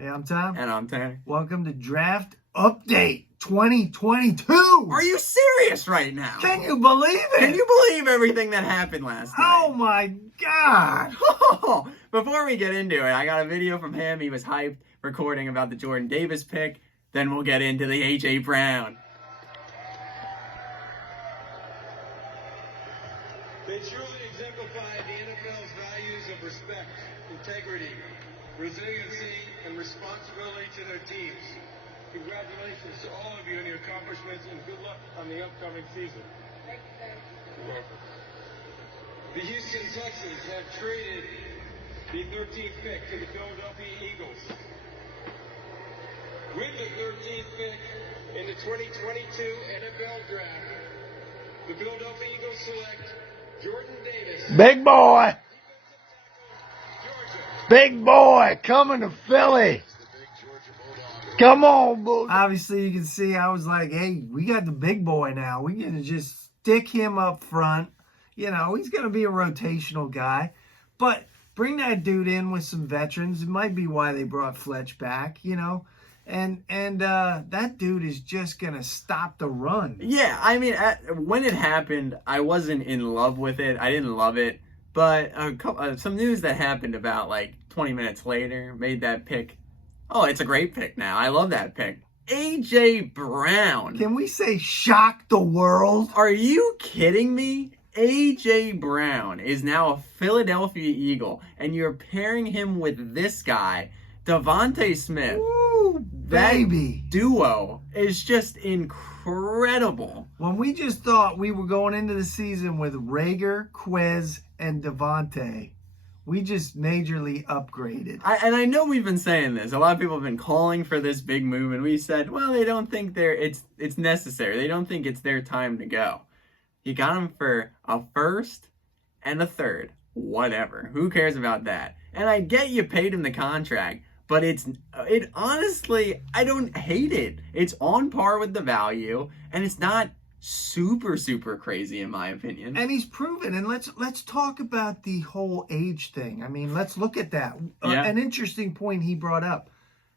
Hey, I'm Tom. And I'm Tanner. Welcome to Draft Update 2022. Are you serious right now? Can you believe it? Can you believe everything that happened last night? Oh my God. Before we get into it, I got a video from him. He was hyped, recording about the Jordan Davis pick. Then we'll get into the A.J. Brown. They truly exemplify the NFL's values of respect, integrity, resiliency, and responsibility to their teams. Congratulations to all of you on your accomplishments, and good luck on the upcoming season. You're welcome. The Houston Texans have traded the 13th pick to the Philadelphia Eagles. With the 13th pick in the 2022 NFL Draft, the Philadelphia Eagles select Jordan Davis. Big boy. Big boy coming to Philly. Come on, boy. Obviously, you can see I was like, hey, we got the big boy now. We're going to just stick him up front. You know, he's going to be a rotational guy. But bring that dude in with some veterans. It might be why they brought Fletch back, you know. And that dude is just going to stop the run. Yeah, I mean, when it happened, I wasn't in love with it. I didn't love it. But some news that happened about like 20 minutes later made that pick. Oh, it's a great pick now. I love that pick. A.J. Brown. Can we say shock the world? Are you kidding me? A.J. Brown is now a Philadelphia Eagle, and you're pairing him with this guy, Devontae Smith. Ooh, baby. That duo is just incredible. When we just thought we were going into the season with Rager, Quez, and Devontae, we just majorly upgraded. I know we've been saying this. A lot of people have been calling for this big move, and we said, well, they don't think it's necessary. They don't think it's their time to go. You got him for a first and a third. Whatever. Who cares about that? And I get you paid him the contract, but it honestly, I don't hate it. It's on par with the value, and it's not super crazy in my opinion. And he's proven. And let's talk about the whole age thing. I mean, let's look at that. Yeah. An interesting point he brought up.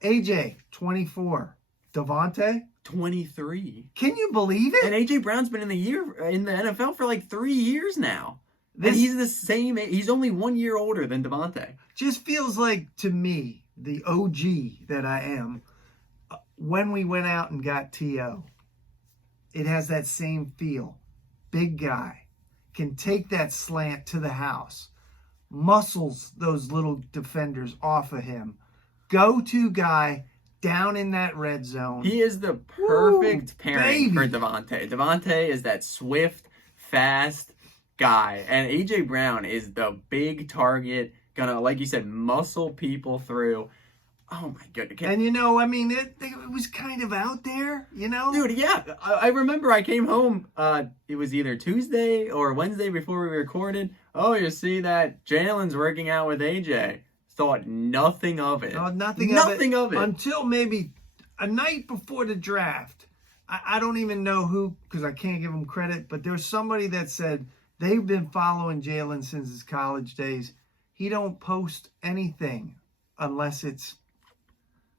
AJ, 24. Devontae, 23. Can you believe it? And A.J. Brown's been in the NFL for like 3 years now. And he's the same age. He's only 1 year older than Devontae. Just feels like, to me, the OG that I am, when we went out and got T.O., it has that same feel. Big guy. Can take that slant to the house. Muscles those little defenders off of him. Go-to guy down in that red zone. He is the perfect pairing for Devontae. Devontae is that swift, fast guy. And A.J. Brown is the big target. Gonna, like you said, muscle people through. Oh my goodness. And you know, I mean, it was kind of out there, you know? Dude, yeah. I remember I came home, it was either Tuesday or Wednesday before we recorded. Oh, you see that Jalen's working out with AJ. Thought nothing of it. Nothing of it. Until maybe a night before the draft. I don't even know who, because I can't give him credit, but there was somebody that said they've been following Jalen since his college days. He don't post anything unless it's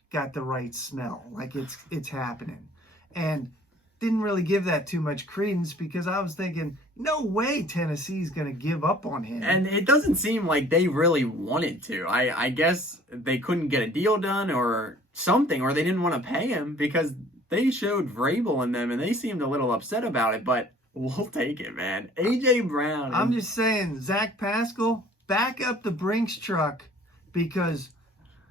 got the right smell, like it's happening. And didn't really give that too much credence because I was thinking, no way Tennessee's going to give up on him. And it doesn't seem like they really wanted to. I guess they couldn't get a deal done or something, or they didn't want to pay him because they showed Vrabel in them and they seemed a little upset about it, but we'll take it, man. A.J. Brown. I'm just saying, Zach Pascal, back up the Brinks truck because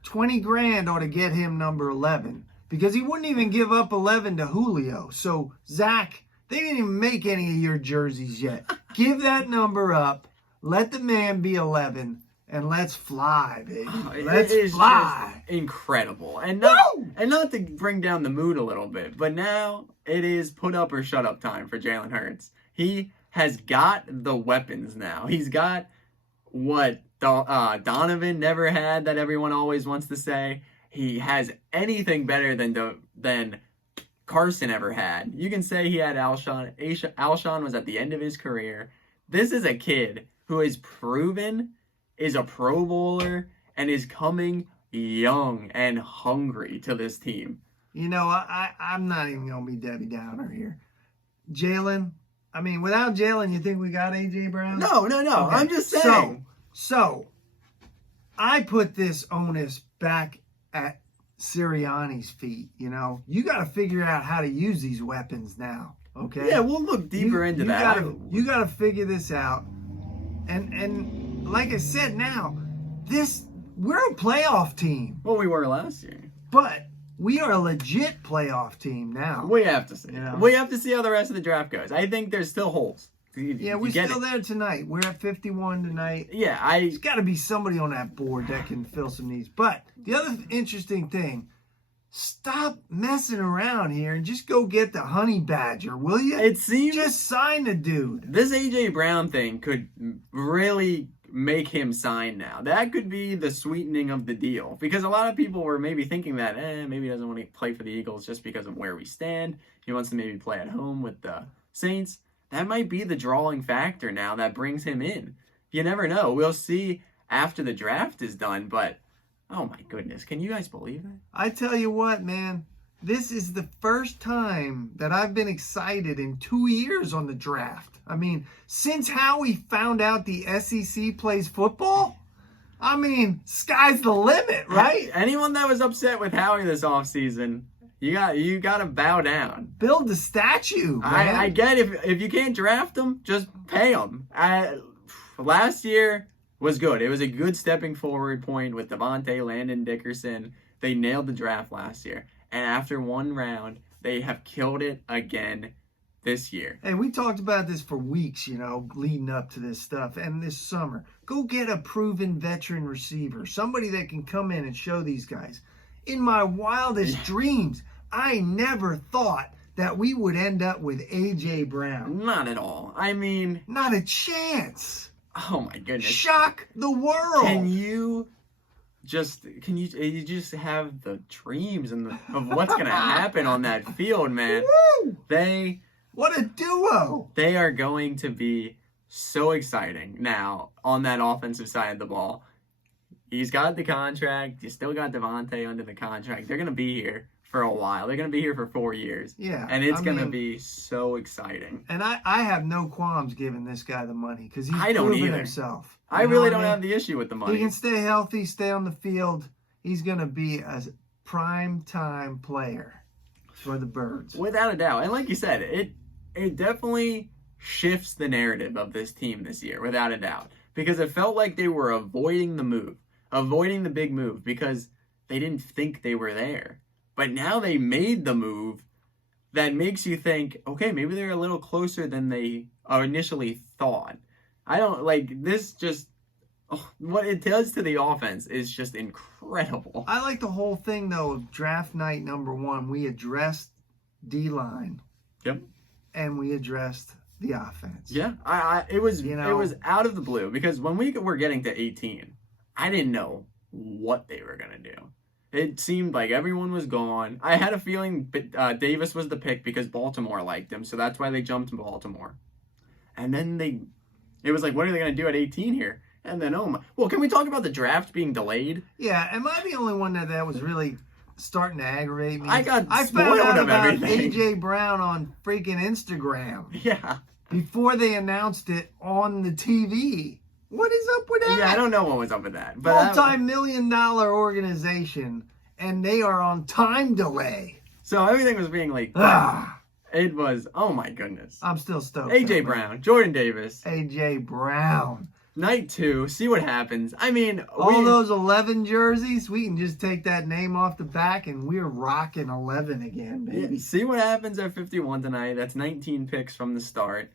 20 grand ought to get him number 11 because he wouldn't even give up 11 to Julio. So, Zach, they didn't even make any of your jerseys yet. Give that number up. Let the man be 11, and let's fly, baby. Let's fly. Just incredible. And not to bring down the mood a little bit, but now it is put up or shut up time for Jalen Hurts. He has got the weapons now. He's got what Donovan never had that everyone always wants to say. He has anything better than Carson ever had. You can say he had Alshon. Alshon was at the end of his career. This is a kid who is proven, is a Pro Bowler, and is coming young and hungry to this team. You know, I'm not even going to be Debbie Downer here. Jalen, I mean, without Jalen, you think we got A.J. Brown? No. Okay. I'm just saying. So, I put this onus back at Sirianni's feet, you know. You got to figure out how to use these weapons now, okay? Yeah, we'll look deeper into that. You got to figure this out. And like I said now, we're a playoff team. Well, we were last year. But we are a legit playoff team now. We have to see. Yeah. We have to see how the rest of the draft goes. I think there's still holes. Yeah, we're still there tonight. We're at 51 tonight. Yeah, There's got to be somebody on that board that can fill some needs. But the other interesting thing, stop messing around here and just go get the honey badger, will you? It seems Just sign the dude. this A.J. Brown thing could really make him sign now. That could be the sweetening of the deal. Because a lot of people were maybe thinking that, maybe he doesn't want to play for the Eagles just because of where we stand. He wants to maybe play at home with the Saints. That might be the drawing factor now that brings him in. You never know. We'll see after the draft is done, but oh my goodness, can you guys believe it? I tell you what, man, this is the first time that I've been excited in 2 years on the draft. I mean, since Howie found out the SEC plays football, I mean, sky's the limit, right? Anyone that was upset with Howie this offseason, you got to bow down. Build the statue, man. I get if you can't draft him, just pay him. Last year was good. It was a good stepping forward point with Devontae, Landon Dickerson. They nailed the draft last year. And after one round, they have killed it again this year. Hey, we talked about this for weeks, you know, leading up to this stuff. And this summer, go get a proven veteran receiver, somebody that can come in and show these guys. In my wildest dreams, I never thought that we would end up with A.J. Brown. Not at all. I mean, Not a chance. oh my goodness. Shock the world. Can you just have the dreams of what's going to happen on that field, man? Woo! What a duo. They are going to be so exciting now on that offensive side of the ball. He's got the contract. You still got Devontae under the contract. They're going to be here for a while. They're going to be here for 4 years. Yeah. And it's going to be so exciting. And I have no qualms giving this guy the money because he's I don't proven either. himself. I You know really what don't mean? have the issue with the He money. can stay healthy, stay on the field. He's going to be a prime time player for the Birds. Without a doubt. And like you said, it definitely shifts the narrative of this team this year, without a doubt. Because it felt like they were avoiding the big move because they didn't think they were there. But now they made the move that makes you think, okay, maybe they're a little closer than they initially thought. I don't like this. Just what it does to the offense is just incredible. I like the whole thing though of draft night number 1. We addressed D-line. Yep. And we addressed the offense. Yeah, it was You know- it was out of the blue because when we were getting to 18, I didn't know what they were gonna do. It seemed like everyone was gone. I had a feeling Davis was the pick because Baltimore liked him, so that's why they jumped to Baltimore. And then it was like, what are they gonna do at 18 here? And then well, can we talk about the draft being delayed? Yeah, am I the only one that was really starting to aggravate me? I got found spoiled out of about everything. A.J. Brown on freaking Instagram Yeah. before they announced it on the TV. What is up with that? Yeah, I don't know what was up with that. But Multi-million-dollar organization, and they are on time delay. so everything was being like, Ah, it was, oh my goodness. I'm still stoked. A.J. though, man. Brown, Jordan Davis, A.J. Brown. night 2, see what happens. I mean, All those 11 jerseys, we can just take that name off the back, and we're rocking 11 again, baby. see what happens at 51 tonight. That's 19 picks from the start.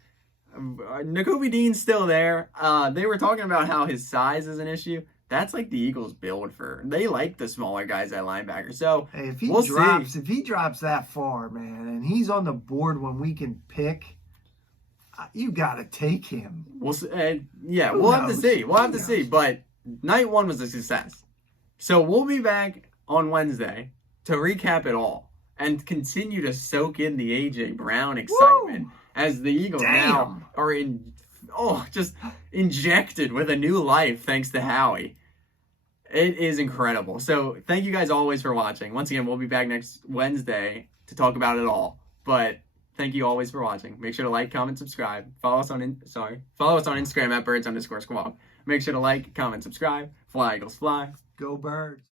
Nakobe Dean's still there. They were talking about how his size is an issue. That's like the Eagles build for. They like the smaller guys at linebacker. So Hey, if he we'll drops, see. if he drops that far, man, and he's on the board when we can pick, you got to take him. We'll see. Yeah, Who we'll have to knows? see. We'll have Who to see. knows? But night 1 was a success. So we'll be back on Wednesday to recap it all and continue to soak in the A.J. Brown excitement as the Eagles now are just injected with a new life thanks to Howie. It is incredible. So thank you guys always for watching. Once again, we'll be back next Wednesday to talk about it all. But thank you always for watching. Make sure to like, comment, subscribe. Follow us on Instagram at birds_squawk. Make sure to like, comment, subscribe. Fly, Eagles, fly. Go Birds.